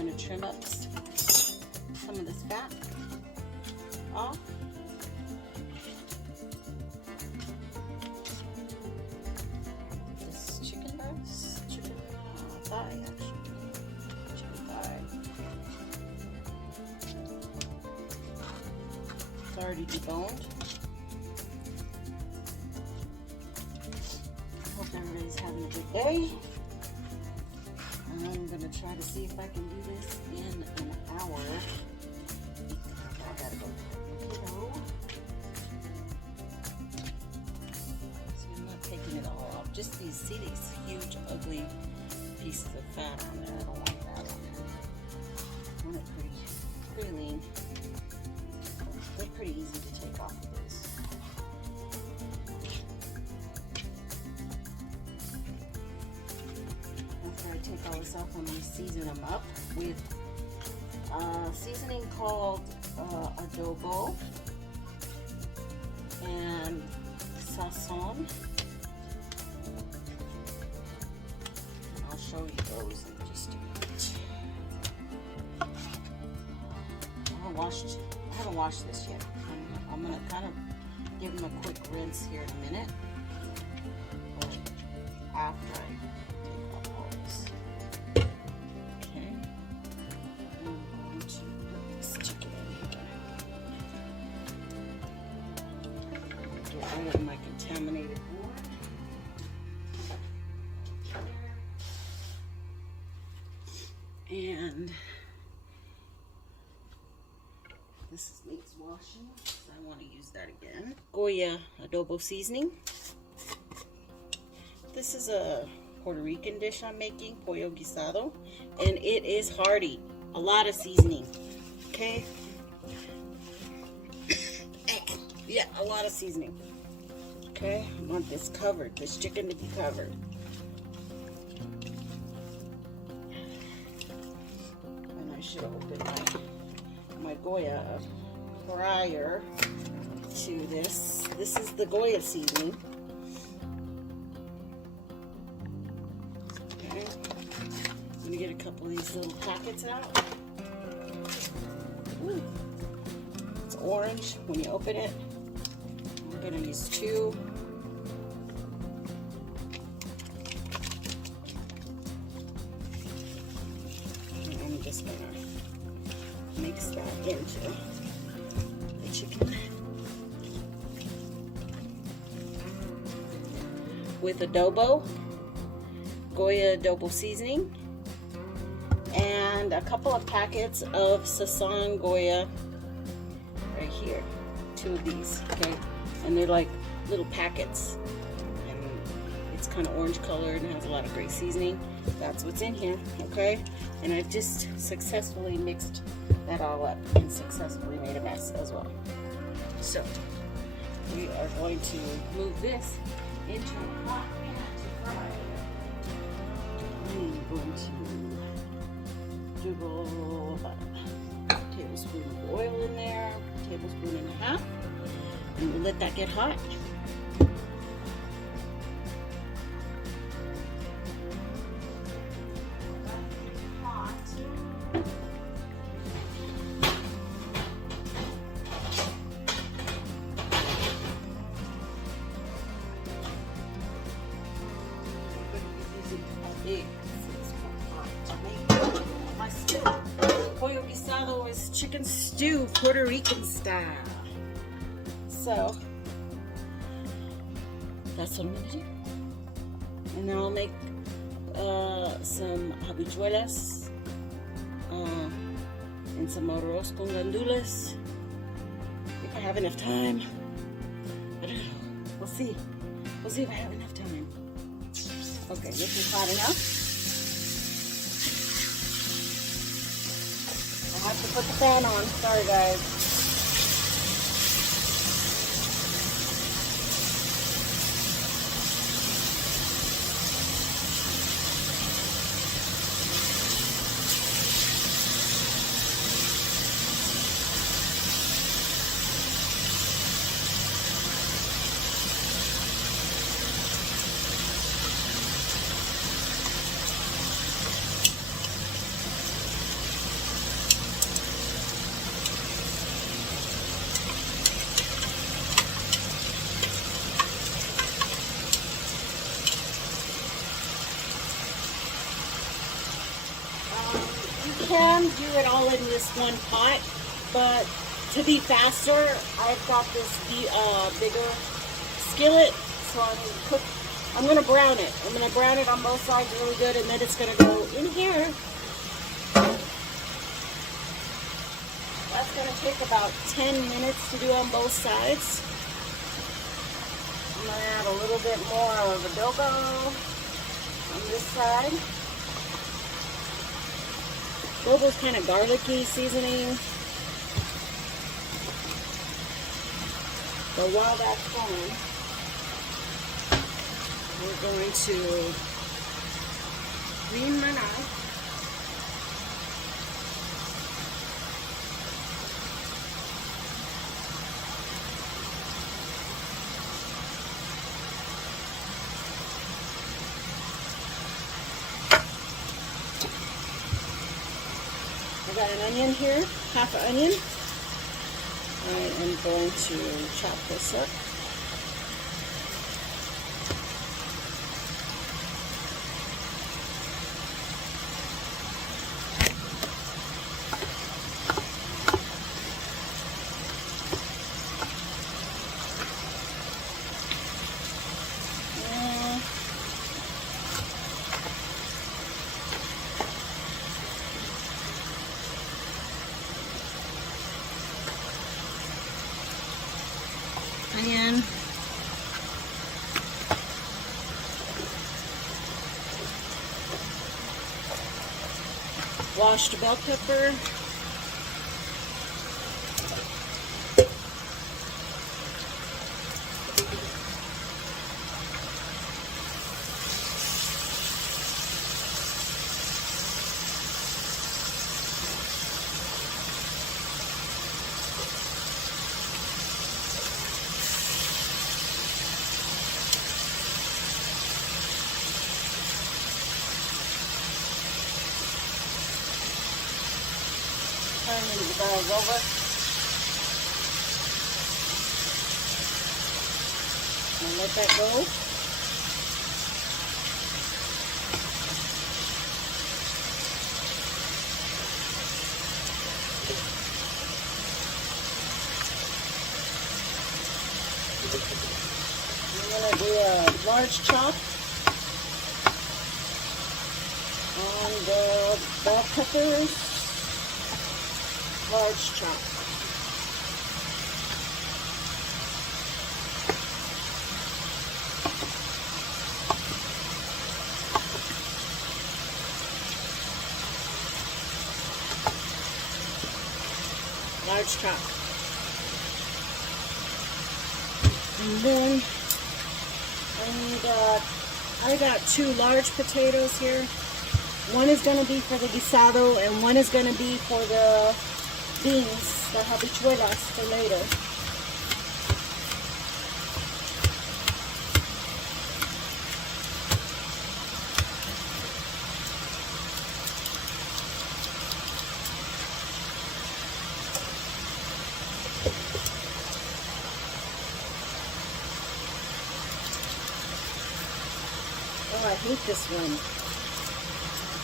going to trim up some of this fat off. This chicken breast, chicken thigh actually, chicken thigh. It's already deboned. Hope everybody's having a good day. I'm going to try to see if I can do this in an hour. I gotta go kiddo. So I'm not taking it all off. Just these, see these huge, ugly pieces of fat on there. I don't like that on there. I want it pretty lean. They're pretty easy to take off of this. After I take all this off, I'm going to season them up with seasoning called adobo and sazon. I'll show you those in just a minute. I haven't washed this yet. I'm going to kind of give them a quick rinse here in a minute. But after I take off all this. Okay. I'm going to put this chicken in here. Get rid of my contaminated wood. And this needs washing, so I want to use that again. Goya adobo seasoning. This is a Puerto Rican dish I'm making, Pollo Guisado, and it is hearty. A lot of seasoning, okay? Yeah, a lot of seasoning. Okay, I want this covered, this chicken to be covered. And I should open my Goya prior to this. This is the Goya seasoning. Okay, I'm gonna get a couple of these little packets out. Ooh. It's orange when you open it. I'm gonna use 2. And I'm just gonna mix that into the chicken with adobo, Goya adobo seasoning, and a couple of packets of Sazon Goya right here. 2 of these, okay? And they're like little packets, and it's kind of orange colored and has a lot of great seasoning. That's what's in here, okay? And I've just successfully mixed that all up and successfully made a mess as well. So we are going to move this into a hot pan to fry. I'm going to dribble about a tablespoon of oil in there, a tablespoon and a half, and we'll let that get hot. Pollo Guisado is chicken stew, Puerto Rican style. So that's what I'm gonna do. And then I'll make some habichuelas and some arroz con gandules. If I have enough time. I don't know. We'll see. We'll see if I have enough time. Okay, this is hot enough. I have to put the fan on. Sorry, guys. You can do it all in this one pot, but to be faster, I've got this bigger skillet, so I'm gonna brown it. I'm gonna brown it on both sides really good, and then it's gonna go in here. That's gonna take about 10 minutes to do on both sides. I'm gonna add a little bit more of adobo on this side. Adobo's kind of garlicky seasoning. So while that's going, we're going to clean my knife. I got an onion here, half an onion. I am going to chop this up. Onion. Washed bell pepper. Turn the bag over. And let that go. I'm going to do a large chop on the bell peppers. Large chop. Large chop. And then I got 2 large potatoes here. One is going to be for the guisado and one is going to be for the beans, the habichuelas, for later. Oh, I hate this one.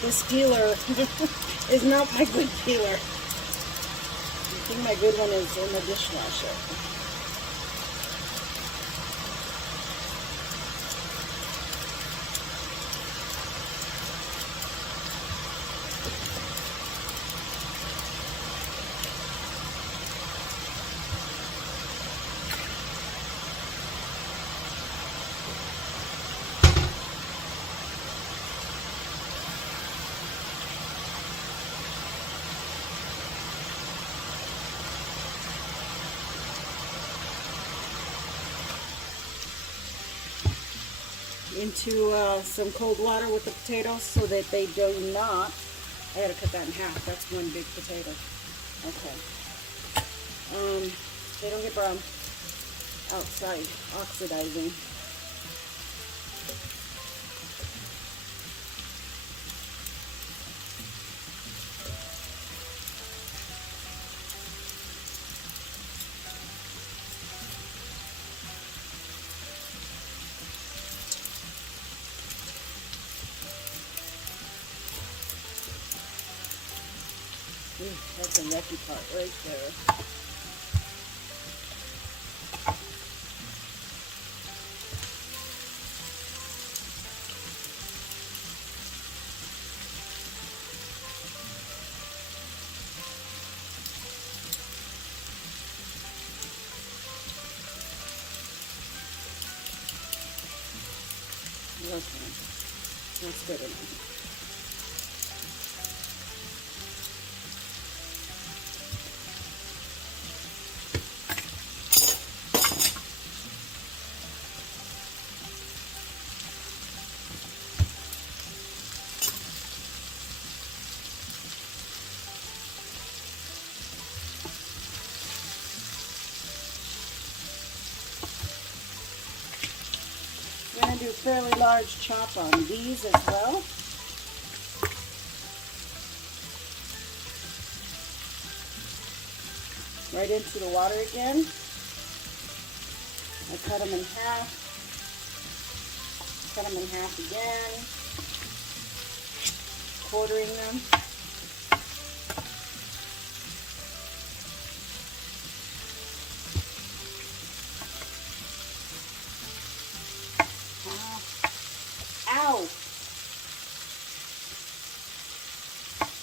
This peeler is not my good peeler. I think my good one is in the dishwasher. Into some cold water with the potatoes so that they do not, I gotta cut that in half, that's one big potato. Okay. They don't get brown outside, oxidizing. Ooh, that's a yucky part right there. Okay, that's good enough. I'm going to do a fairly large chop on these as well. Right into the water again. I cut them in half. Cut them in half again. Quartering them. Ow!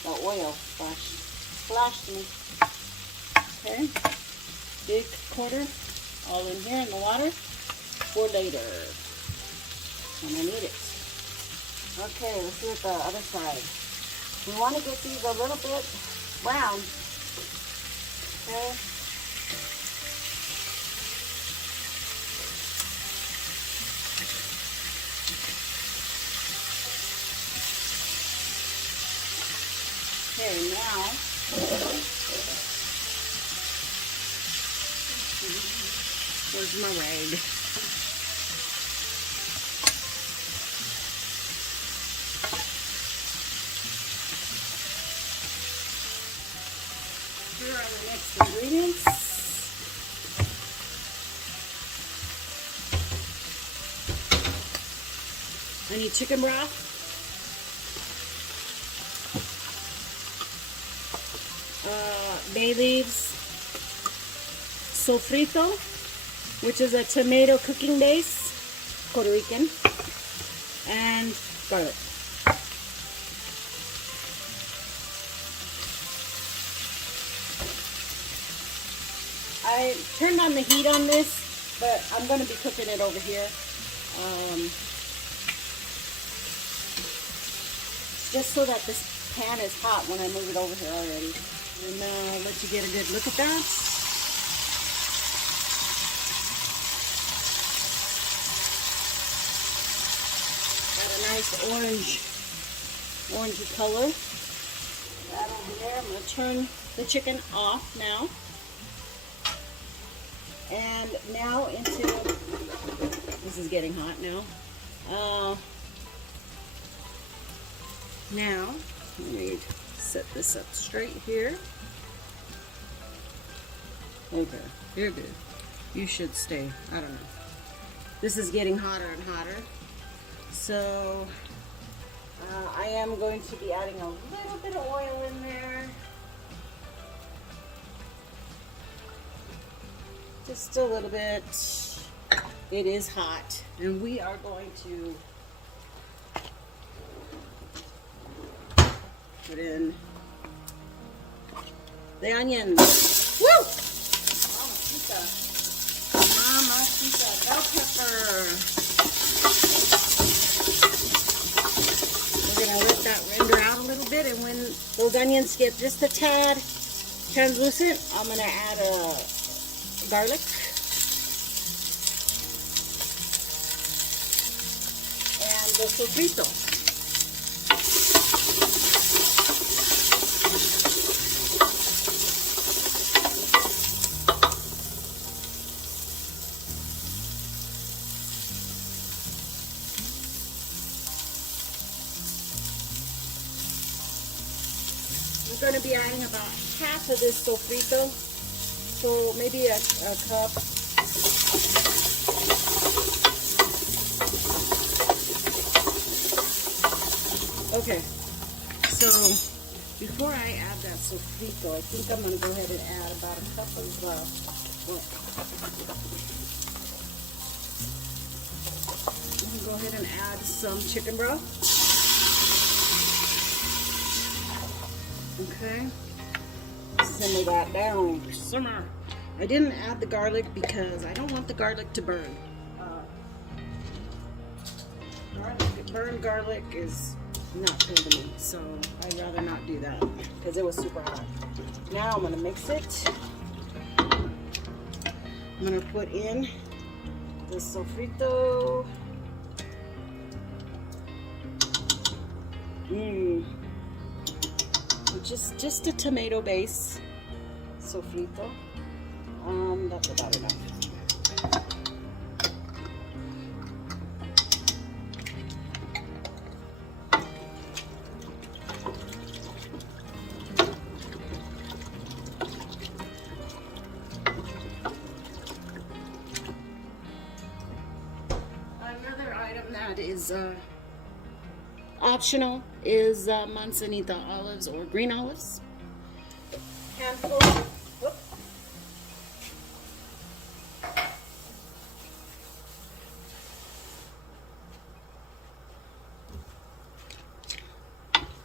The oil splashed me. Okay, big quarter, all in here in the water for later when I need it. Okay, let's do it the other side. We want to get these a little bit brown. Okay. Okay, now where's my rag? Here are the next ingredients. I need chicken broth. Bay leaves, sofrito, which is a tomato cooking base, Puerto Rican, and garlic. I turned on the heat on this, but I'm going to be cooking it over here. Just so that this pan is hot when I move it over here already. And I'll let you get a good look at that. Got a nice orangey color. That over there. I'm going to turn the chicken off now. And now into, this is getting hot now. Now, let me set this up straight here. Okay, you're good. You should stay. I don't know. This is getting hotter and hotter. So, I am going to be adding a little bit of oil in there. Just a little bit. It is hot. And we are going to put in the onions. Woo! Mamacita. Bell pepper. We're going to let that render out a little bit, and when those onions get just a tad translucent, I'm going to add garlic. And the sofrito. We're going to be adding about half of this sofrito, so maybe a cup. Okay, so Before I add that sofrito, I think I'm going to go ahead and add about a cup of, I'm going to go ahead and add some chicken broth. Okay. Simmer that down. Simmer. I didn't add the garlic because I don't want the garlic to burn. Burned garlic is not cool to me, so I'd rather not do that because it was super hot. Now I'm going to mix it. I'm going to put in the sofrito. Just a tomato base sofrito. That's about enough. Another item that is optional is manzanita olives or green olives. Handful. Whoop.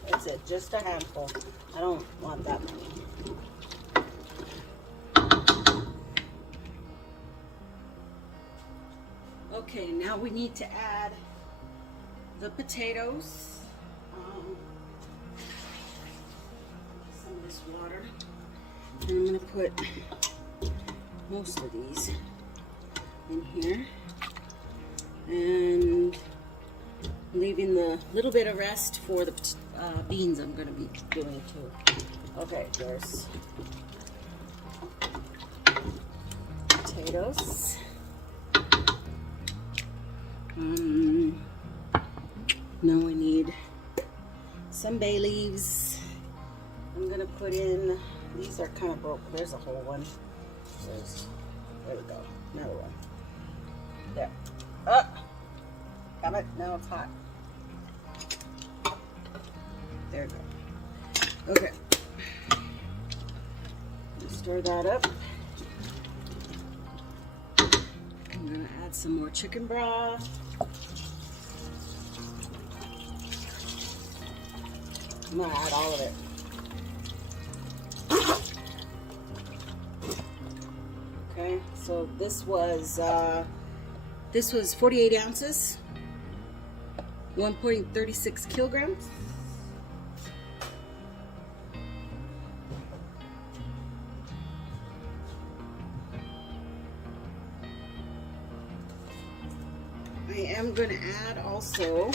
That's it, just a handful. I don't want that many. Okay, now we need to add the potatoes. Some of this water. And I'm going to put most of these in here. And leaving the little bit of rest for the beans I'm going to be doing too. Okay, there's potatoes. Now we need some bay leaves. I'm gonna put in, these are kind of broke. There's a whole one. There we go. Another one. There. Oh! Got it. Now it's hot. There we go. Okay. Stir that up. I'm gonna add some more chicken broth. I'm gonna add all of it. Okay, so this was 48 ounces, 1.36 kilograms. I am going to add also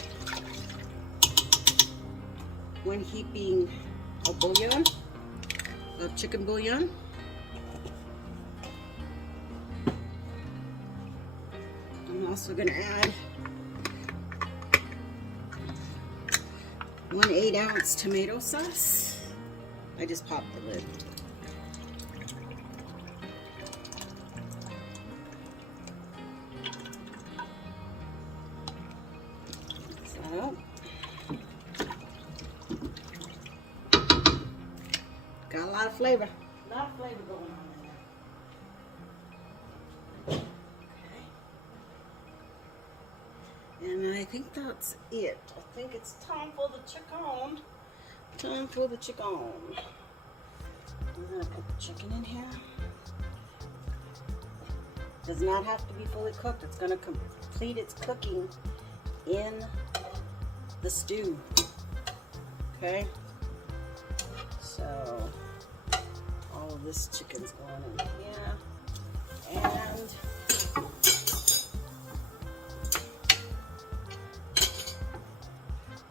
1 heaping of bouillon, of chicken bouillon. I'm also going to add 1 8-ounce tomato sauce. I just popped the lid. Mix that up. Got a lot of flavor. A lot of flavor going on in there. Okay. And I think that's it. I think it's time for the chicken. Time for the chicken. I'm gonna put the chicken in here. Does not have to be fully cooked. It's gonna complete its cooking in the stew. Okay. So all of this chicken's going in here, and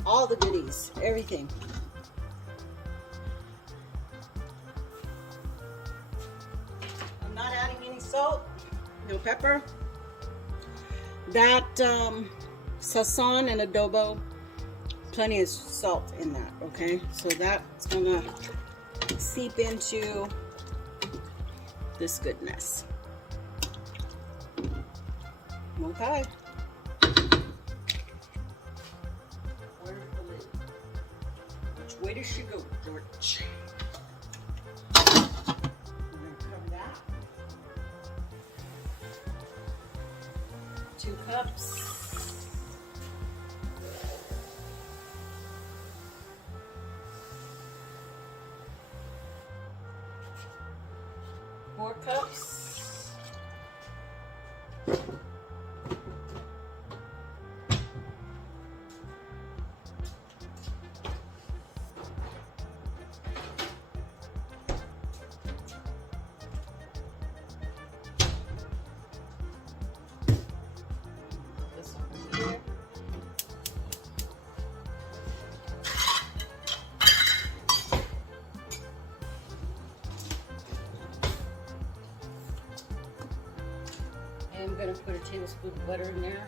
all the goodies, everything. I'm not adding any salt, no pepper. That sazon and adobo, plenty of salt in that, okay? So that's gonna seep into this goodness. Okay. Where's the lid? Which way Where does she go, George? We're gonna cover that. 2 cups. 4 cups. This over here. I'm going to put a tablespoon of butter in there.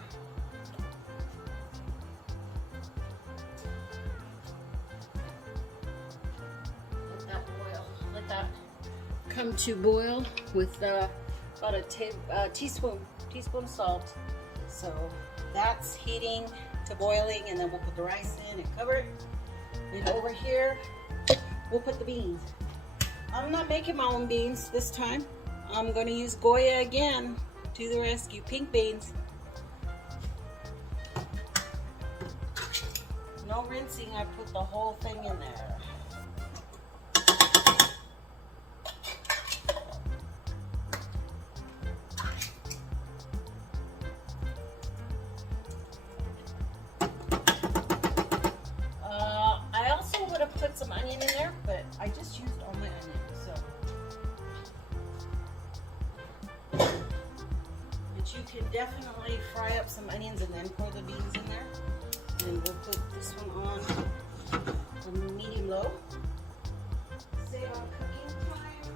Let that boil. Let that come to boil with about a teaspoon of salt. So that's heating to boiling, and then we'll put the rice in and cover it. And over here, we'll put the beans. I'm not making my own beans this time. I'm going to use Goya again. To the rescue, pink beans. No rinsing, I put the whole thing in there. I also would have put some onion in there, but I just used all my onions, so. You can definitely fry up some onions and then pour the beans in there. And we'll put this one on medium low. Save on cooking time.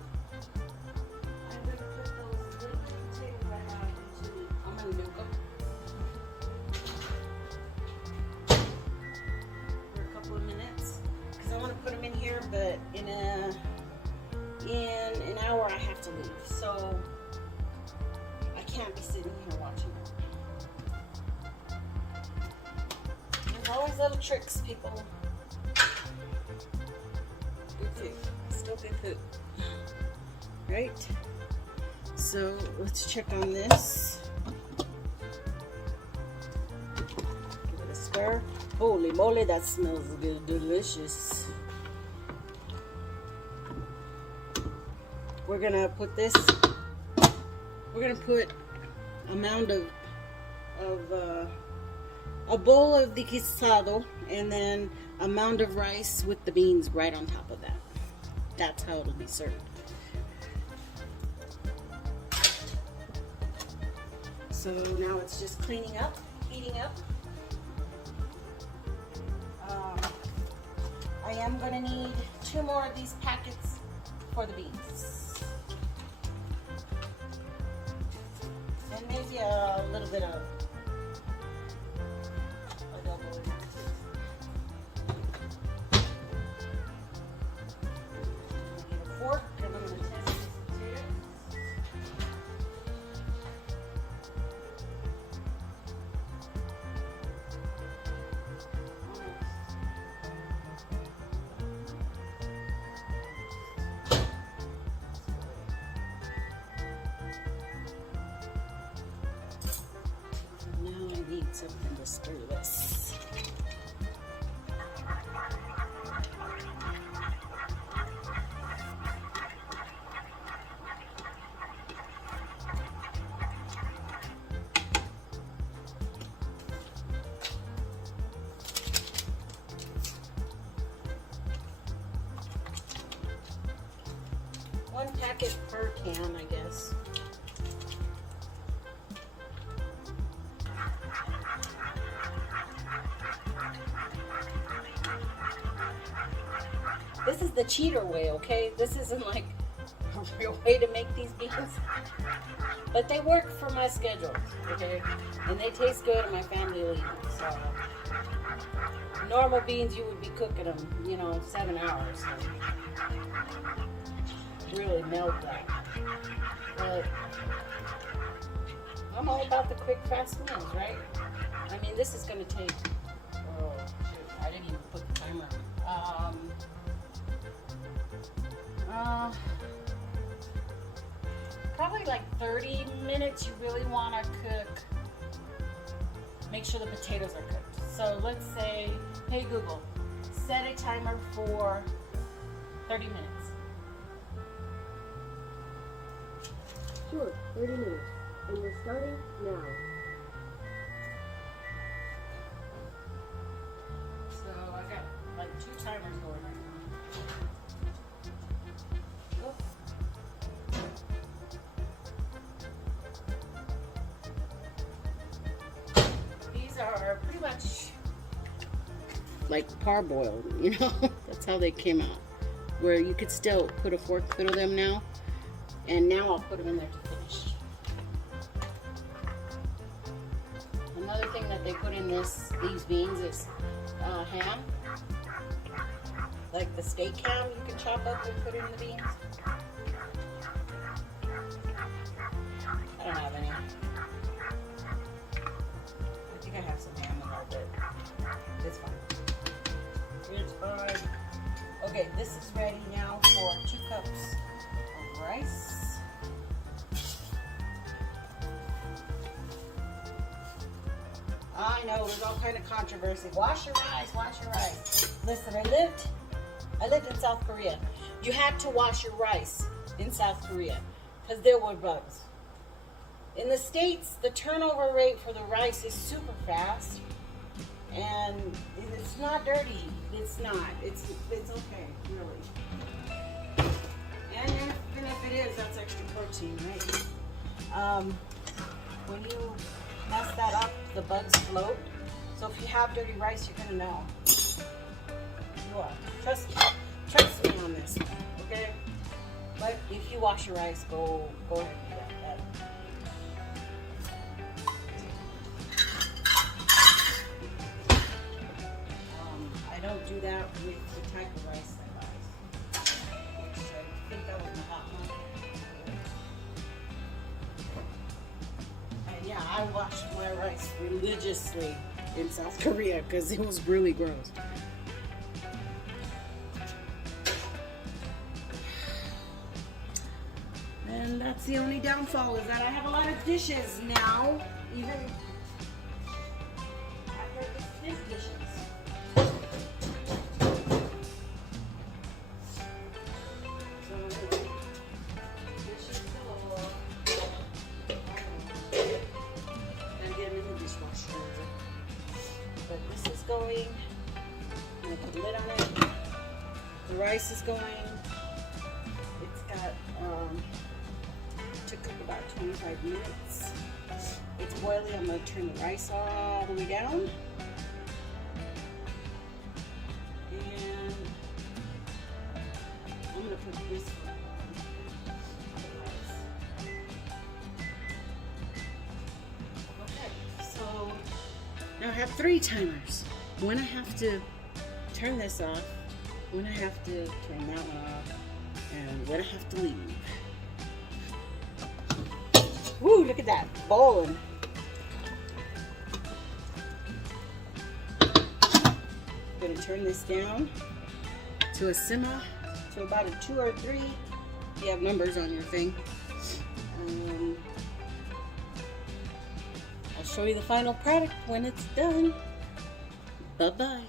I'm going to put those little potatoes I have into Homecooking for a couple of minutes. Because I want to put them in here, but in an hour I have to leave. So can't be sitting here watching it. There's always little tricks, people. Good food. Still good food. Right? So let's check on this. Give it a stir. Holy moly, that smells good. Delicious. We're gonna put this. We're gonna put a mound of a bowl of the guisado, and then a mound of rice with the beans right on top of that. That's how it'll be served. So now it's just cleaning up, heating up. I am gonna need 2 more of these packets for the beans. And maybe a little bit of adobo in that too. Get a fork, and I'm going to test these potatoes. Something to stir this. One packet per can, I guess. This is the cheater way, okay? This isn't like a real way to make these beans. But they work for my schedule, okay? And they taste good and my family will eat them. So, normal beans, you would be cooking them, you know, 7 hours. So really melt that. But I'm all about the quick, fast meals, right? I mean, this is going to take, oh, shoot, I didn't even put the timer on. Probably like 30 minutes. You really want to cook. Make sure the potatoes are cooked. So let's say, hey Google, set a timer for 30 minutes. Sure, 30 minutes. And we're starting now. So I got like 2 timers going right now. Oh. These are pretty much like parboiled, you know? That's how they came out. Where you could still put a fork through them now. And now I'll put them in there to finish. Another thing that they put in these beans is ham. Like the steak ham you can chop up and put in the beans. I don't have any. I think I have some ham in there, but it's fine. It's fine. Okay, this is ready now for 2 cups of rice. I know there's all kind of controversy. Wash your rice, wash your rice. Listen, I lived in South Korea. You had to wash your rice in South Korea because there were bugs. In the States, the turnover rate for the rice is super fast, and it's not dirty. It's not. It's okay, really. And even if it is, that's extra protein, right? When you mess that up, the bugs float. So if you have dirty rice, you're gonna know. You are. Trust me on this one, okay? But if you wash your rice, go ahead and do that. I don't do that with the type of rice I buy. Which I think that was the hot one. And yeah, I washed my rice religiously in South Korea because it was really gross. And that's the only downfall, is that I have a lot of dishes now, even after these dishes. But this is going, I'm going to put a lid on it. The rice is going. It's got, took about 25 minutes. It's boiling. I'm going to turn the rice all the way down. And I'm going to put this on. Now I have 3 timers. When I have to turn this off, when I have to turn that one off, and when I have to leave. Woo, look at that, bowling. I'm gonna turn this down to a simmer, to about a 2 or 3. You have numbers on your thing. I'll show you the final product when it's done. Bye-bye.